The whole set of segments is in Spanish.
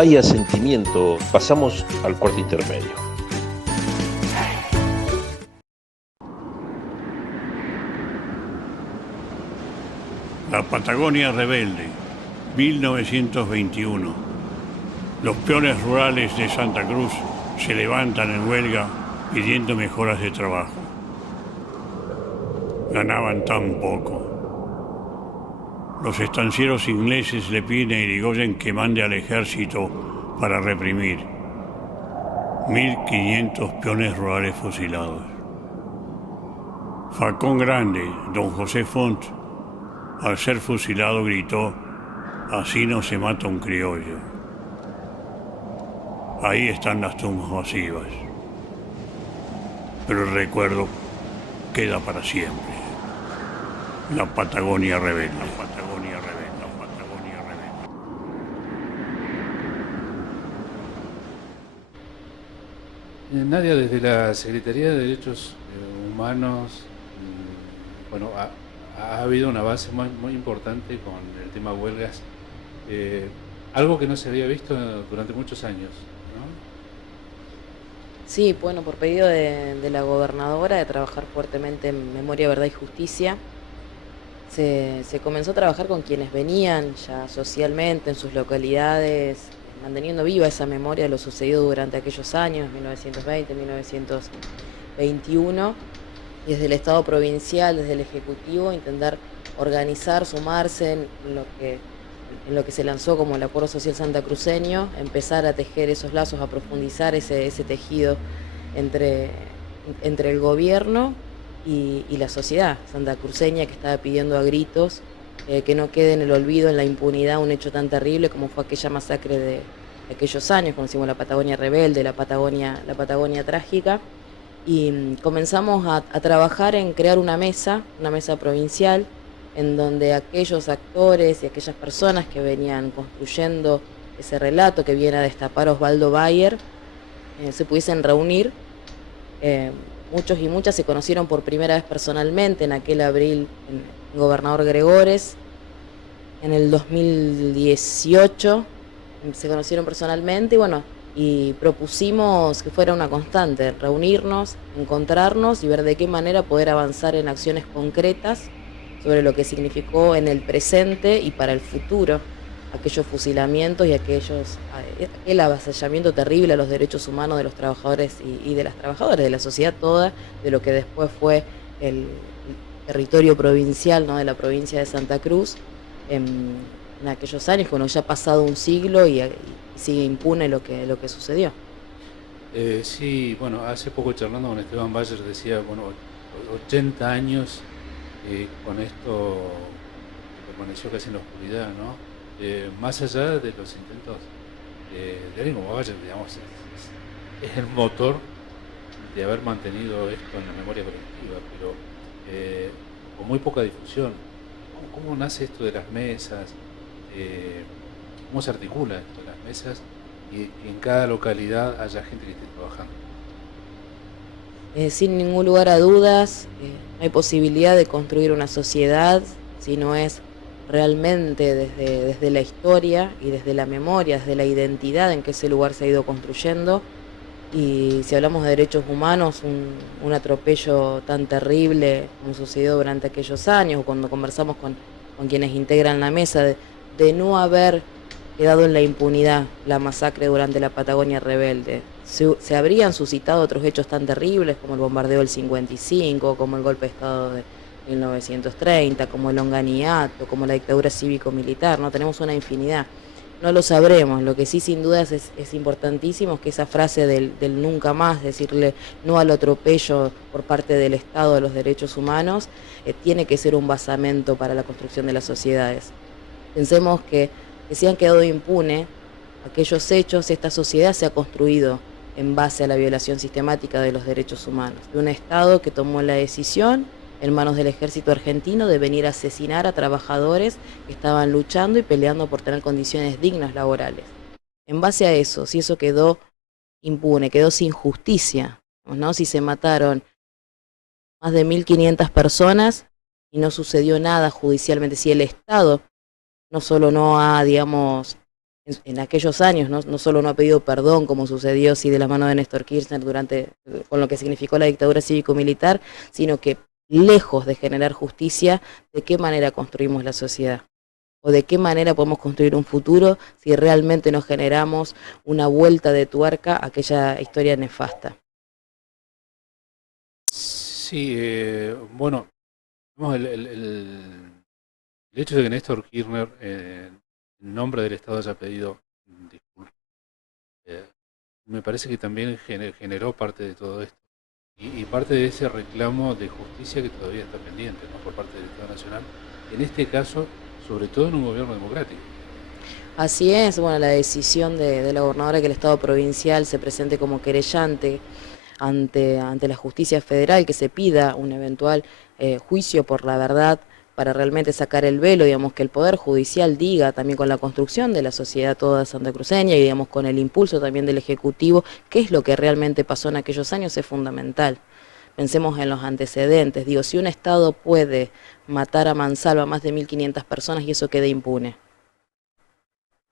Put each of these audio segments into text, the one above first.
hay asentimiento, pasamos al cuarto intermedio. La Patagonia Rebelde, 1921. Los peones rurales de Santa Cruz se levantan en huelga pidiendo mejoras de trabajo. Ganaban tan poco. Los estancieros ingleses le piden a Irigoyen que mande al ejército para reprimir. 1.500 peones rurales fusilados. Falcón Grande, don José Font, al ser fusilado gritó: así no se mata un criollo. Ahí están las tumbas masivas. Pero el recuerdo queda para siempre. La Patagonia rebelde. La Patagonia rebelde. La Patagonia rebelde. Nadia, desde la Secretaría de Derechos Humanos, bueno, ha habido una base muy importante con el tema huelgas, algo que no se había visto durante muchos años, ¿no? Sí, bueno, por pedido de la gobernadora de trabajar fuertemente en Memoria, Verdad y Justicia, se comenzó a trabajar con quienes venían ya socialmente en sus localidades, manteniendo viva esa memoria de lo sucedido durante aquellos años, 1920, 1921, y desde el Estado provincial, desde el Ejecutivo, intentar organizar, sumarse en lo que se lanzó como el Acuerdo Social Santacruceño, empezar a tejer esos lazos, a profundizar ese tejido entre, entre el gobierno y la sociedad santacruceña, que estaba pidiendo a gritos que no quede en el olvido, en la impunidad, un hecho tan terrible como fue aquella masacre de aquellos años, conocimos la Patagonia Rebelde, la Patagonia Trágica, y comenzamos a trabajar en crear una mesa provincial, en donde aquellos actores y aquellas personas que venían construyendo ese relato que viene a destapar Osvaldo Bayer se pudiesen reunir. Muchos y muchas se conocieron por primera vez personalmente en aquel abril en Gobernador Gregores. En el 2018 se conocieron personalmente y bueno, y propusimos que fuera una constante, reunirnos, encontrarnos y ver de qué manera poder avanzar en acciones concretas sobre lo que significó en el presente y para el futuro aquellos fusilamientos y aquel avasallamiento terrible a los derechos humanos de los trabajadores y de las trabajadoras, de la sociedad toda, de lo que después fue el territorio provincial, ¿no?, de la provincia de Santa Cruz, en aquellos años, cuando ya ha pasado un siglo y sigue impune lo que sucedió. Sí, bueno, hace poco charlando con Esteban Bayer decía, bueno, 80 años con esto que permaneció casi en la oscuridad, ¿no? Más allá de los intentos de alguien como Bayer, digamos, es el motor de haber mantenido esto en la memoria colectiva, pero con muy poca difusión. ¿Cómo nace esto de las mesas? ¿Cómo se articula esto de las mesas? Y en cada localidad haya gente que esté trabajando. Sin ningún lugar a dudas, no hay posibilidad de construir una sociedad si no es realmente desde la historia y desde la memoria, desde la identidad en que ese lugar se ha ido construyendo. Y si hablamos de derechos humanos, un atropello tan terrible como sucedió durante aquellos años, o cuando conversamos con quienes integran la mesa, de no haber quedado en la impunidad la masacre durante la Patagonia Rebelde. Se habrían suscitado otros hechos tan terribles como el bombardeo del 55, como el golpe de Estado de 1930, como el longaniato, como la dictadura cívico-militar, ¿no? Tenemos una infinidad. No lo sabremos, lo que sí sin dudas es importantísimo es que esa frase del nunca más, decirle no al atropello por parte del Estado de los derechos humanos, tiene que ser un basamento para la construcción de las sociedades. Pensemos que se han quedado impunes aquellos hechos, esta sociedad se ha construido en base a la violación sistemática de los derechos humanos, de un Estado que tomó la decisión en manos del ejército argentino de venir a asesinar a trabajadores que estaban luchando y peleando por tener condiciones dignas laborales. En base a eso, si eso quedó impune, quedó sin justicia, ¿no? Si se mataron más de 1.500 personas y no sucedió nada judicialmente, si el Estado no solo no ha, digamos, en aquellos años, no solo no ha pedido perdón, como sucedió sí de la mano de Néstor Kirchner con lo que significó la dictadura cívico-militar, sino que lejos de generar justicia, ¿de qué manera construimos la sociedad? ¿O de qué manera podemos construir un futuro si realmente nos generamos una vuelta de tuerca a aquella historia nefasta? Sí, bueno, el hecho de que Néstor Kirchner, en nombre del Estado, haya pedido disculpas, me parece que también generó parte de todo esto. Y parte de ese reclamo de justicia que todavía está pendiente, ¿no?, por parte del Estado Nacional, en este caso, sobre todo en un gobierno democrático. Así es, bueno, la decisión de la gobernadora que el Estado provincial se presente como querellante ante la justicia federal, que se pida un eventual juicio por la verdad para realmente sacar el velo, digamos, que el Poder Judicial diga también con la construcción de la sociedad toda santacruceña y digamos con el impulso también del Ejecutivo, qué es lo que realmente pasó en aquellos años es fundamental. Pensemos en los antecedentes, digo, si un Estado puede matar a mansalva a más de 1.500 personas y eso queda impune,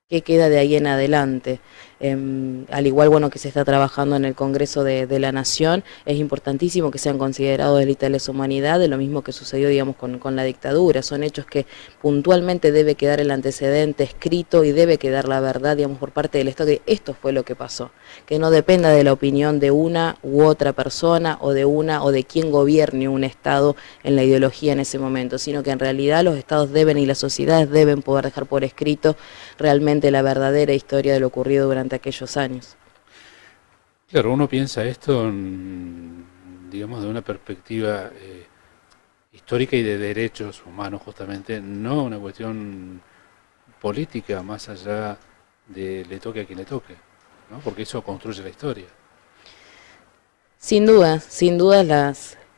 ¿qué queda de ahí en adelante? Al igual, bueno, que se está trabajando en el Congreso de la Nación, es importantísimo que sean considerados delitos de lesa humanidad, de lo mismo que sucedió, digamos, con la dictadura. Son hechos que puntualmente debe quedar el antecedente escrito y debe quedar la verdad, digamos, por parte del Estado, que esto fue lo que pasó. Que no dependa de la opinión de una u otra persona o de quien gobierne un Estado en la ideología en ese momento, sino que en realidad los Estados deben y las sociedades deben poder dejar por escrito realmente la verdadera historia de lo ocurrido durante aquellos años. Claro, uno piensa esto, digamos, de una perspectiva histórica y de derechos humanos, justamente, no una cuestión política, más allá de le toque a quien le toque, ¿no? Porque eso construye la historia. Sin duda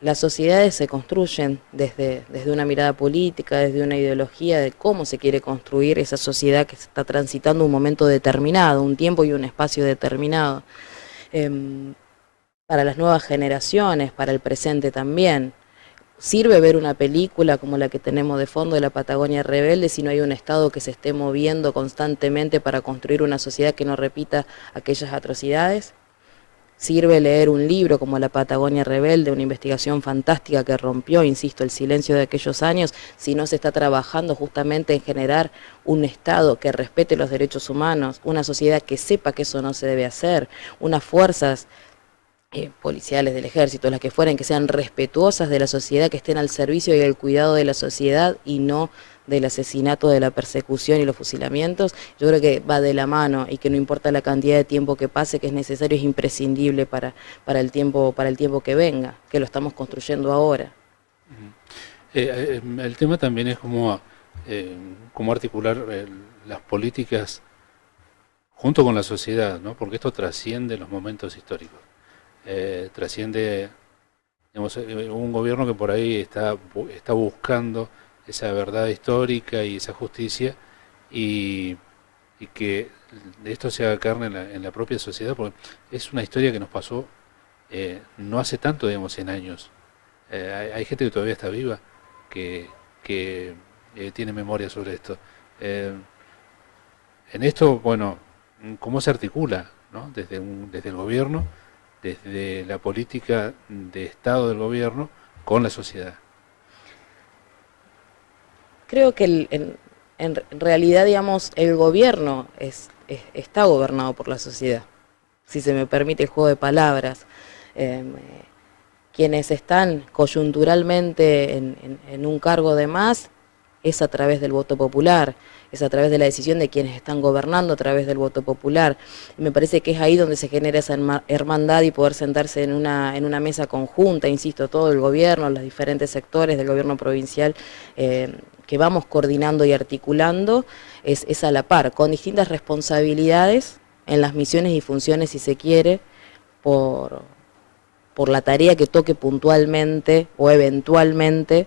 las sociedades se construyen desde una mirada política, desde una ideología de cómo se quiere construir esa sociedad que está transitando un momento determinado, un tiempo y un espacio determinado. Para las nuevas generaciones, para el presente también. Sirve ver una película como la que tenemos de fondo de la Patagonia Rebelde si no hay un Estado que se esté moviendo constantemente para construir una sociedad que no repita aquellas atrocidades. Sirve leer un libro como La Patagonia Rebelde, una investigación fantástica que rompió, insisto, el silencio de aquellos años, si no se está trabajando justamente en generar un Estado que respete los derechos humanos, una sociedad que sepa que eso no se debe hacer, unas fuerzas policiales del ejército, las que fueren, que sean respetuosas de la sociedad, que estén al servicio y al cuidado de la sociedad y no del asesinato, de la persecución y los fusilamientos. Yo creo que va de la mano y que no importa la cantidad de tiempo que pase, que es necesario, es imprescindible para el tiempo que venga, que lo estamos construyendo ahora. El tema también es cómo articular las políticas junto con la sociedad, ¿no? Porque esto trasciende los momentos históricos. Trasciende, digamos, un gobierno que por ahí está buscando esa verdad histórica y esa justicia y que esto se haga carne en la propia sociedad, porque es una historia que nos pasó no hace tanto, digamos, 100 años. Hay gente que todavía está viva, que tiene memoria sobre esto. En esto, bueno, ¿cómo se articula, ¿no? Desde el gobierno, desde la política de Estado del gobierno con la sociedad? Creo que en realidad, digamos, el gobierno está gobernado por la sociedad, si se me permite el juego de palabras. Quienes están coyunturalmente en un cargo de más es a través del voto popular, es a través de la decisión de quienes están gobernando a través del voto popular. Y me parece que es ahí donde se genera esa hermandad y poder sentarse en una mesa conjunta, insisto, todo el gobierno, los diferentes sectores del gobierno provincial, que vamos coordinando y articulando, es a la par, con distintas responsabilidades en las misiones y funciones, si se quiere, por la tarea que toque puntualmente o eventualmente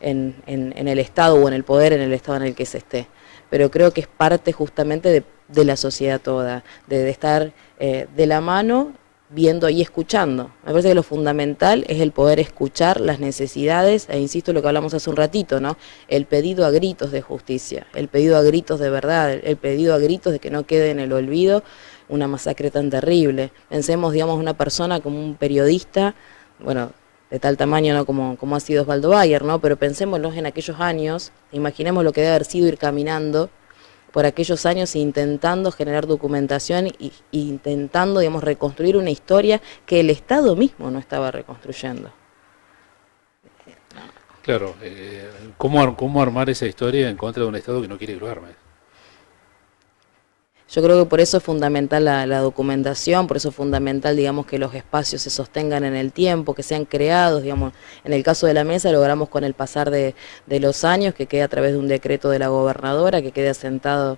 en el Estado o en el poder en el Estado en el que se esté. Pero creo que es parte justamente de la sociedad toda, de estar de la mano viendo y escuchando. Me parece que lo fundamental es el poder escuchar las necesidades, e insisto en lo que hablamos hace un ratito, ¿no? El pedido a gritos de justicia, el pedido a gritos de verdad, el pedido a gritos de que no quede en el olvido una masacre tan terrible. Pensemos, digamos, una persona como un periodista, bueno, de tal tamaño, ¿no? como ha sido Osvaldo Bayer, ¿no? Pero pensémonos en aquellos años, imaginemos lo que debe haber sido ir caminando por aquellos años intentando generar documentación y intentando, digamos, reconstruir una historia que el Estado mismo no estaba reconstruyendo. Claro, ¿cómo armar esa historia en contra de un Estado que no quiere que lo arme? Yo creo que por eso es fundamental la documentación, por eso es fundamental, digamos, que los espacios se sostengan en el tiempo, que sean creados, digamos, en el caso de la mesa logramos con el pasar de los años, que quede a través de un decreto de la gobernadora, que quede asentado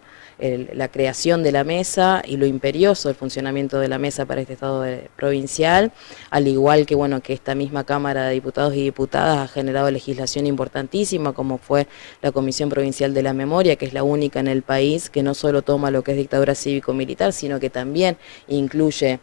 la creación de la mesa y lo imperioso del funcionamiento de la mesa para este Estado provincial, al igual que, bueno, que esta misma Cámara de Diputados y Diputadas ha generado legislación importantísima, como fue la Comisión Provincial de la Memoria, que es la única en el país que no solo toma lo que es dictadura cívico-militar, sino que también incluye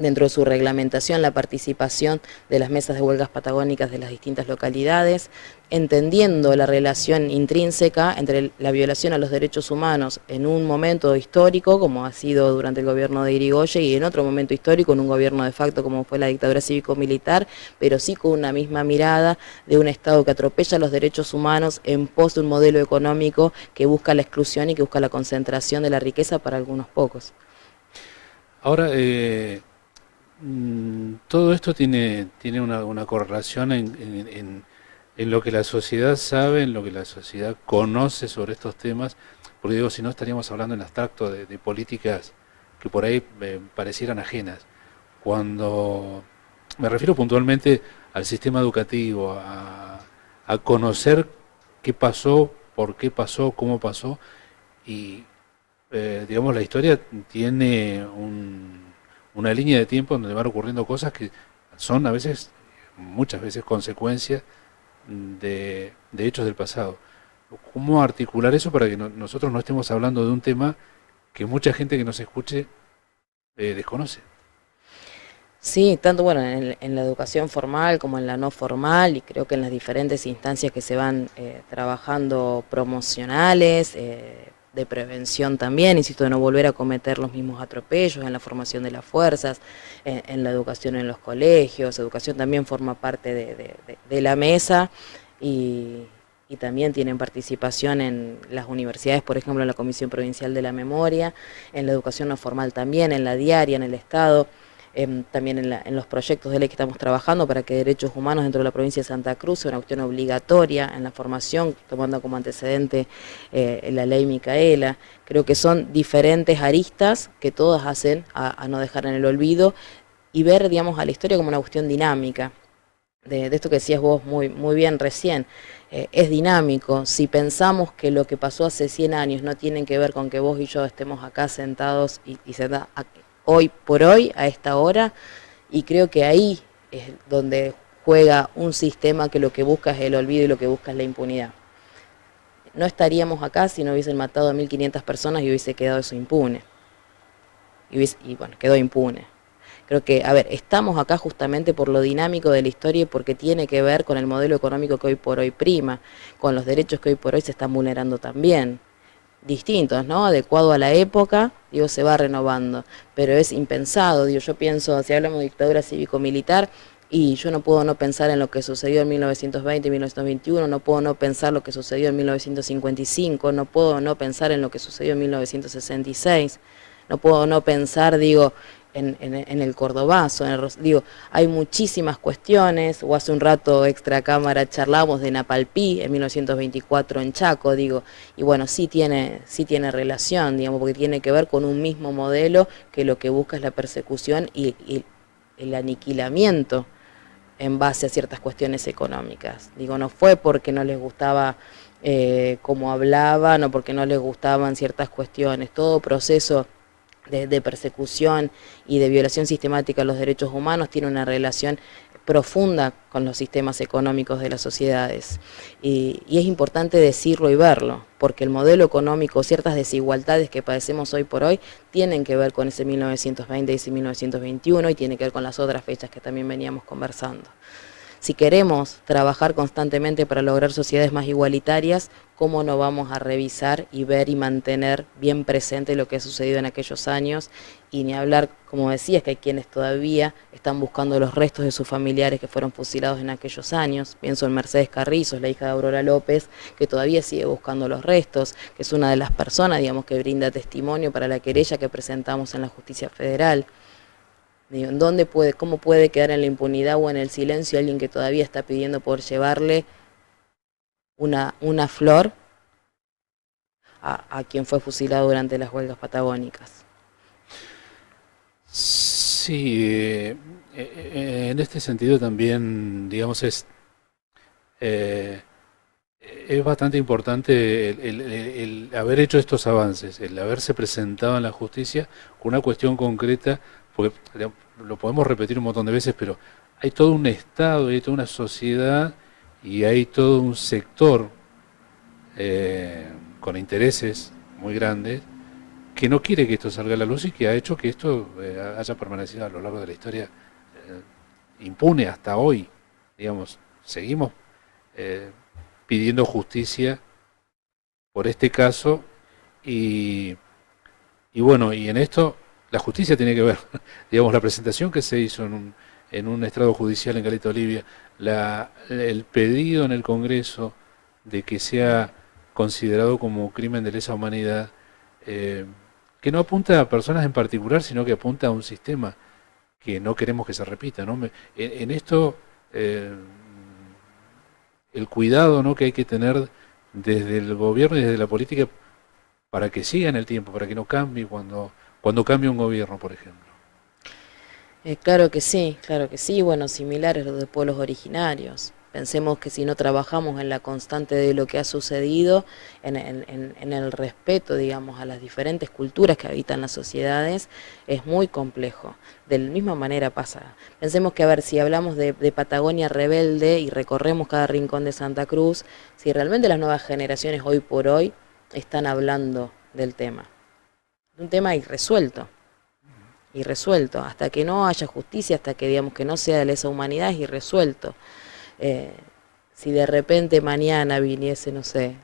dentro de su reglamentación la participación de las mesas de huelgas patagónicas de las distintas localidades, entendiendo la relación intrínseca entre la violación a los derechos humanos en un momento histórico, como ha sido durante el gobierno de Irigoyen, y en otro momento histórico, en un gobierno de facto como fue la dictadura cívico-militar, pero sí con una misma mirada de un Estado que atropella los derechos humanos en pos de un modelo económico que busca la exclusión y que busca la concentración de la riqueza para algunos pocos. Ahora, todo esto tiene una correlación en lo que la sociedad sabe, en lo que la sociedad conoce sobre estos temas, porque digo, si no estaríamos hablando en abstracto de políticas que por ahí parecieran ajenas. Cuando me refiero puntualmente al sistema educativo, a conocer qué pasó, por qué pasó, cómo pasó, y digamos, la historia tiene una línea de tiempo donde van ocurriendo cosas que son a veces, muchas veces, consecuencias de hechos del pasado. ¿Cómo articular eso para que nosotros no estemos hablando de un tema que mucha gente que nos escuche desconoce? Sí, tanto bueno en la educación formal como en la no formal, y creo que en las diferentes instancias que se van trabajando promocionales, de prevención también, insisto, de no volver a cometer los mismos atropellos, en la formación de las fuerzas, en la educación en los colegios. Educación también forma parte de la mesa y también tienen participación en las universidades, por ejemplo, en la Comisión Provincial de la Memoria, en la educación no formal también, en la diaria, en el Estado. También en los proyectos de ley que estamos trabajando para que derechos humanos dentro de la provincia de Santa Cruz sea una cuestión obligatoria en la formación, tomando como antecedente la ley Micaela. Creo que son diferentes aristas que todas hacen a no dejar en el olvido y ver, digamos, a la historia como una cuestión dinámica. De esto que decías vos muy bien recién, es dinámico. Si pensamos que lo que pasó hace 100 años no tiene que ver con que vos y yo estemos acá sentados y sentadas hoy por hoy, a esta hora, y creo que ahí es donde juega un sistema que lo que busca es el olvido y lo que busca es la impunidad. No estaríamos acá si no hubiesen matado a 1.500 personas y hubiese quedado eso impune. Y bueno, quedó impune. Creo que, a ver, estamos acá justamente por lo dinámico de la historia y porque tiene que ver con el modelo económico que hoy por hoy prima, con los derechos que hoy por hoy se están vulnerando también. Distintos, ¿no? Adecuado a la época, digo, se va renovando, pero es impensado, digo, yo pienso, si hablamos de dictadura cívico-militar, y yo no puedo no pensar en lo que sucedió en 1920 y 1921, no puedo no pensar lo que sucedió en 1955, no puedo no pensar en lo que sucedió en 1966, no puedo no pensar, digo, en el Cordobazo, digo, hay muchísimas cuestiones, o hace un rato extra cámara charlamos de Napalpí en 1924 en Chaco, digo, y bueno, sí tiene relación, digamos, porque tiene que ver con un mismo modelo que lo que busca es la persecución y el aniquilamiento en base a ciertas cuestiones económicas. Digo, no fue porque no les gustaba cómo hablaban o porque no les gustaban ciertas cuestiones, todo proceso de persecución y de violación sistemática de los derechos humanos tiene una relación profunda con los sistemas económicos de las sociedades. Y es importante decirlo y verlo, porque el modelo económico, ciertas desigualdades que padecemos hoy por hoy, tienen que ver con ese 1920 y ese 1921 y tiene que ver con las otras fechas que también veníamos conversando. Si queremos trabajar constantemente para lograr sociedades más igualitarias, ¿cómo no vamos a revisar y ver y mantener bien presente lo que ha sucedido en aquellos años? Y ni hablar, como decías, que hay quienes todavía están buscando los restos de sus familiares que fueron fusilados en aquellos años. Pienso en Mercedes Carrizos, la hija de Aurora López, que todavía sigue buscando los restos, que es una de las personas, digamos, que brinda testimonio para la querella que presentamos en la Justicia Federal. Digo, ¿cómo puede quedar en la impunidad o en el silencio alguien que todavía está pidiendo por llevarle una flor a quien fue fusilado durante las huelgas patagónicas? Sí, en este sentido también, digamos, eh, es bastante importante el haber hecho estos avances, el haberse presentado en la justicia con una cuestión concreta, porque digamos, lo podemos repetir un montón de veces, pero hay todo un Estado, hay toda una sociedad y hay todo un sector con intereses muy grandes que no quiere que esto salga a la luz y que ha hecho que esto haya permanecido a lo largo de la historia impune hasta hoy. Digamos, seguimos eh, pidiendo justicia por este caso y, y bueno, y en esto la justicia tiene que ver, digamos, la presentación que se hizo en un estrado judicial en Caleta Olivia, el pedido en el Congreso de que sea considerado como crimen de lesa humanidad, eh, que no apunta a personas en particular, sino que apunta a un sistema que no queremos que se repita, ¿no? En esto, el cuidado, ¿no?, que hay que tener desde el gobierno y desde la política para que siga en el tiempo, para que no cambie cuando cambie un gobierno, por ejemplo. Claro que sí, bueno, similares a los de pueblos originarios. Pensemos que si no trabajamos en la constante de lo que ha sucedido, en el respeto, digamos, a las diferentes culturas que habitan las sociedades, es muy complejo. De la misma manera pasa. Pensemos que, a ver, si hablamos de Patagonia rebelde y recorremos cada rincón de Santa Cruz, si realmente las nuevas generaciones hoy por hoy están hablando del tema. Un tema irresuelto, hasta que no haya justicia, hasta que digamos que no sea de lesa humanidad, es irresuelto. Si de repente mañana viniese, no sé,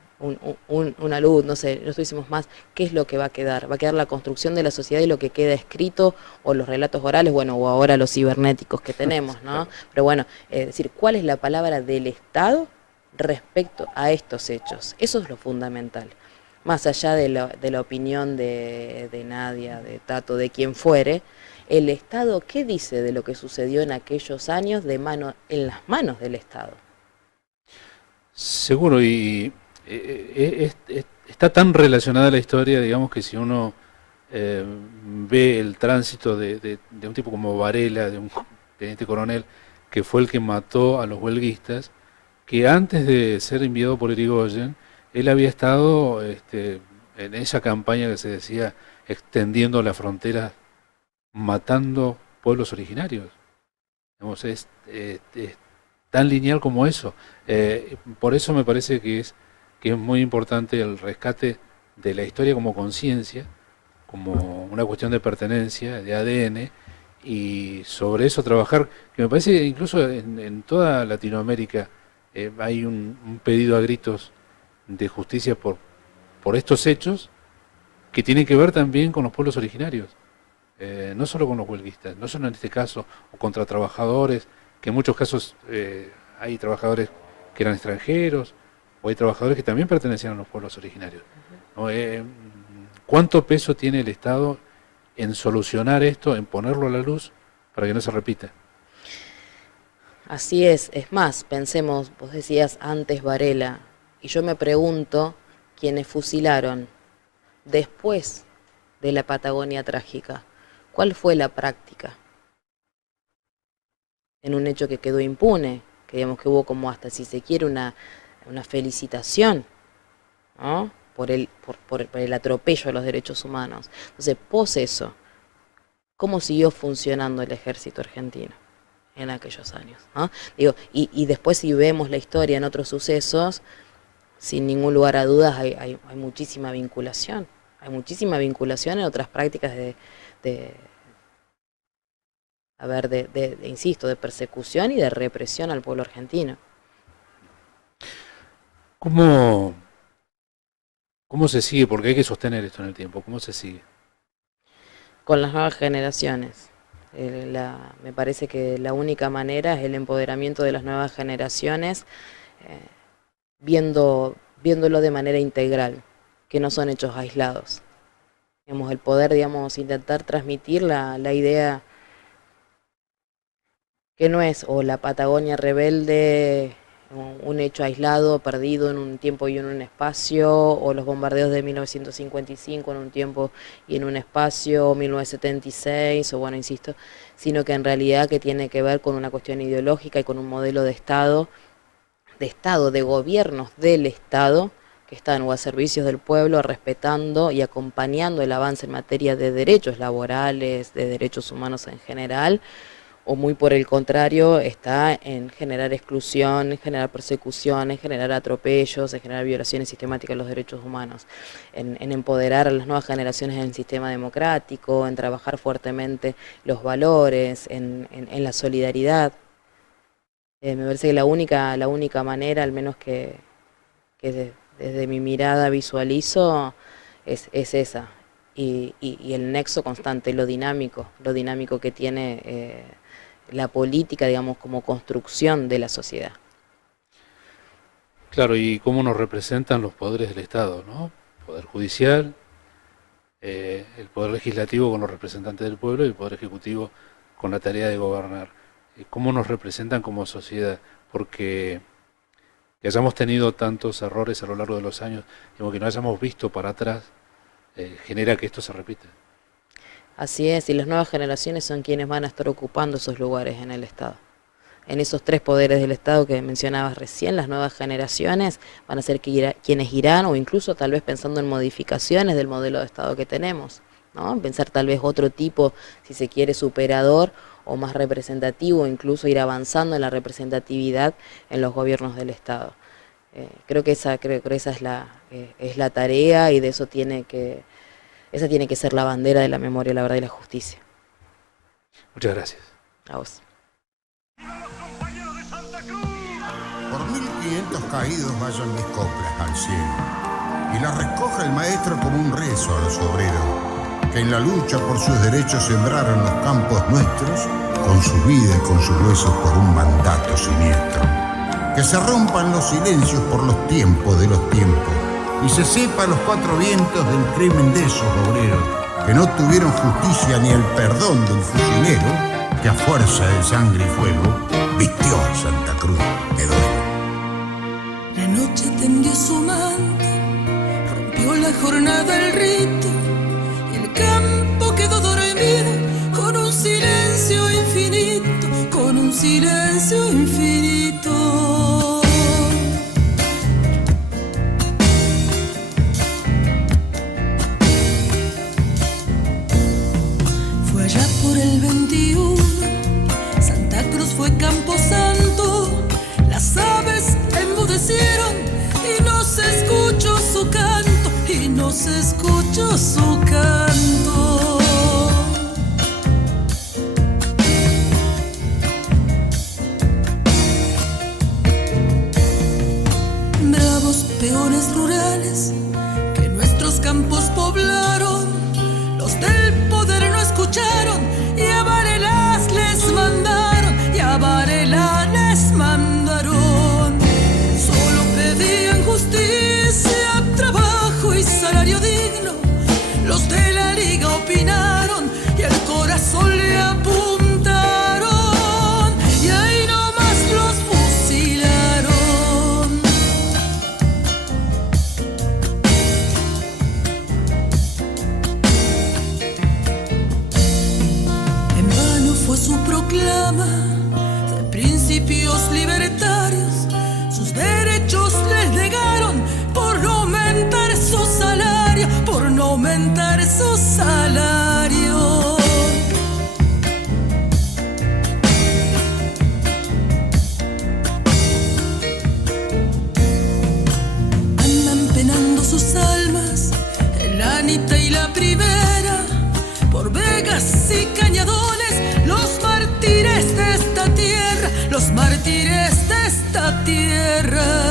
una luz, no sé, no hicimos más, ¿qué es lo que va a quedar? ¿Va a quedar la construcción de la sociedad y lo que queda escrito, o los relatos orales, bueno, o ahora los cibernéticos que tenemos, ¿no? Pero bueno, es decir, ¿cuál es la palabra del Estado respecto a estos hechos? Eso es lo fundamental. Más allá de la opinión de Nadia, de Tato, de quien fuere, el Estado, ¿qué dice de lo que sucedió en aquellos años en las manos del Estado? Seguro, y está tan relacionada la historia, digamos, que si uno ve el tránsito de un tipo como Varela, de un teniente coronel, que fue el que mató a los huelguistas, que antes de ser enviado por Irigoyen, él había estado en esa campaña que se decía extendiendo la frontera, matando pueblos originarios. Digamos, es tan lineal como eso. Por eso me parece que es muy importante el rescate de la historia como conciencia, como una cuestión de pertenencia, de ADN, y sobre eso trabajar, que me parece que incluso en toda Latinoamérica hay un pedido a gritos de justicia por estos hechos que tienen que ver también con los pueblos originarios, no solo con los huelguistas, no solo en este caso, o contra trabajadores, que en muchos casos hay trabajadores que eran extranjeros, o hay trabajadores que también pertenecían a los pueblos originarios, ¿no? ¿Cuánto peso tiene el Estado en solucionar esto, en ponerlo a la luz para que no se repita? Así es más, pensemos, vos decías antes Varela, y yo me pregunto, quienes fusilaron después de la Patagonia trágica, ¿cuál fue la práctica? En un hecho que quedó impune, que digamos que hubo como hasta, si se quiere, una felicitación, ¿no?, por el atropello a los derechos humanos. Entonces, pos eso, ¿cómo siguió funcionando el ejército argentino? en aquellos años, ¿no? Digo, y después si vemos la historia en otros sucesos, sin ningún lugar a dudas hay muchísima vinculación. Hay muchísima vinculación en otras prácticas insisto, de persecución y de represión al pueblo argentino. ¿Cómo se sigue? Porque hay que sostener esto en el tiempo. ¿Cómo se sigue? Con las nuevas generaciones. Me parece que la única manera es el empoderamiento de las nuevas generaciones, viéndolo de manera integral, que no son hechos aislados. El poder, intentar transmitir la idea que no es o la Patagonia rebelde, un hecho aislado, perdido en un tiempo y en un espacio, o los bombardeos de 1955 en un tiempo y en un espacio, o 1976, o insisto, sino que en realidad que tiene que ver con una cuestión ideológica y con un modelo de Estado, de gobiernos del Estado, que están o a servicios del pueblo, respetando y acompañando el avance en materia de derechos laborales, de derechos humanos en general, o muy por el contrario, está en generar exclusión, en generar persecución, en generar atropellos, en generar violaciones sistemáticas de los derechos humanos, en empoderar a las nuevas generaciones en el sistema democrático, en trabajar fuertemente los valores, en la solidaridad. Me parece que la única manera, al menos que desde mi mirada visualizo, es esa. Y el nexo constante, lo dinámico que tiene la política, como construcción de la sociedad. Claro, y cómo nos representan los poderes del Estado, ¿no? Poder judicial, el poder legislativo con los representantes del pueblo y el poder ejecutivo con la tarea de gobernar. ¿Cómo nos representan como sociedad? Porque que hayamos tenido tantos errores a lo largo de los años, que no hayamos visto para atrás, genera que esto se repita. Así es, y las nuevas generaciones son quienes van a estar ocupando esos lugares en el Estado. En esos tres poderes del Estado que mencionabas recién, las nuevas generaciones van a ser quienes irán, o incluso tal vez pensando en modificaciones del modelo de Estado que tenemos, ¿no? Pensar tal vez otro tipo, si se quiere, superador o más representativo, incluso ir avanzando en la representatividad en los gobiernos del Estado. Creo que esa es la tarea, y de eso esa tiene que ser la bandera de la memoria, la verdad y la justicia. Muchas gracias. A vos. Por 1500 caídos vayan mis coplas al cielo, y las recoja el maestro como un rezo a los obreros, que en la lucha por sus derechos sembraron los campos nuestros, con su vida y con sus huesos por un mandato siniestro. Que se rompan los silencios por los tiempos de los tiempos, y se sepa a los cuatro vientos del crimen de esos obreros, que no tuvieron justicia ni el perdón del fusilero, que a fuerza de sangre y fuego vistió a Santa Cruz de duelo. La noche tendió su manto, rompió la jornada el rito, y el campo quedó dormido con un silencio infinito, con un silencio infinito. Fue allá por el 21, Santa Cruz fue camposanto, las aves enmudecieron y no se escuchó su canto, y no se escuchó su canto. Bravos peones rurales que nuestros campos poblaron, los del poder no escucharon y a Varela les mandaron, y a Varela les mandaron. Solo pedían justicia, trabajo y salario digno, los de la mártires de esta tierra.